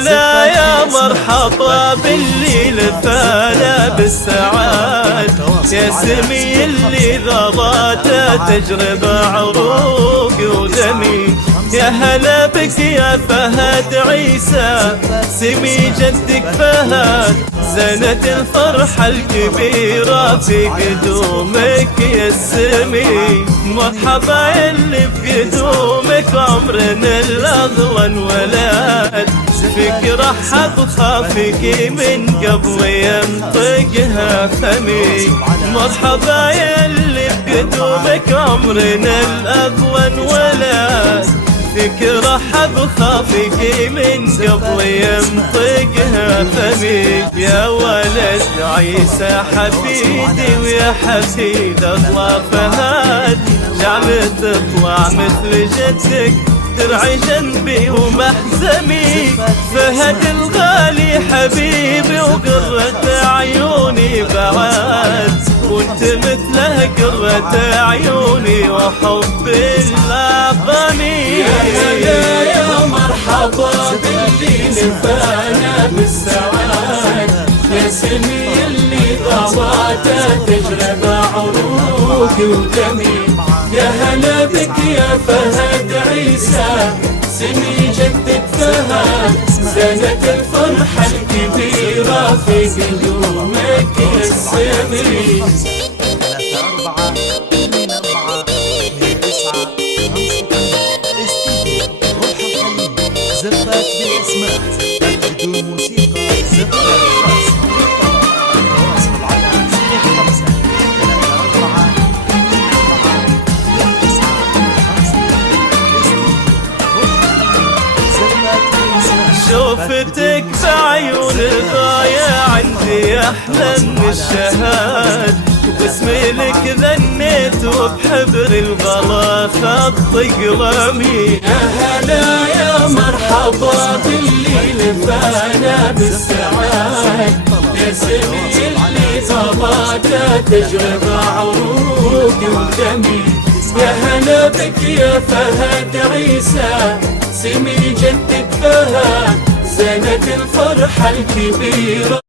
هلا يا مرحبا باللي لفانا بالسعاد، يا سمي اللي ذراته تجربة عروق ودمي. يا هلا بك يا فهد عيسى، سمي جدك فهد، زنت الفرحة الكبيرة في قدومك يا السمي. مرحبا اللي بقدومك عمرنا الأغلى انولد، فيك رحب خافك من قبل ينطقها فمي. مرحبا اللي بقدومك عمرنا الأغلى انولد، فيك رحب خافك من قبل ينطقها فمي. يا ولد عيسى حفيدي ويا حفيد الله فهد، جعل تطلع مثل جدك ترعي جنبي ومحزمي. فهد الغالي حبيبي وقرة عيوني بعد، وانت مثله قرة عيوني وحبي الأغاني. يا مرحبا باللي نفانا بالسعاد، يا سمي اللي ضواته تجربة عروق ودمي. يا هلا بك يا فهد عيسى، سمي جدك فهد، زنت الفرحة الكبيرة في قدومك يا السمي. زفات بالاسماء بدون موسيقى، زفات الخاص تواصل على 05 34 شوفتك بعيون الغاية عندي أحلى من الشهاد، واسمي لك ذنيت وبحبر الغلا خط قلمي. يا هلا يا مرحبا باللي لفانا بالسعاد، يا سمي اللي ضواته تجربة عروق ودمي. يا هلا بك يا فهد عيسى، سمي جدك فهد، زنت الفرحة الكبيرة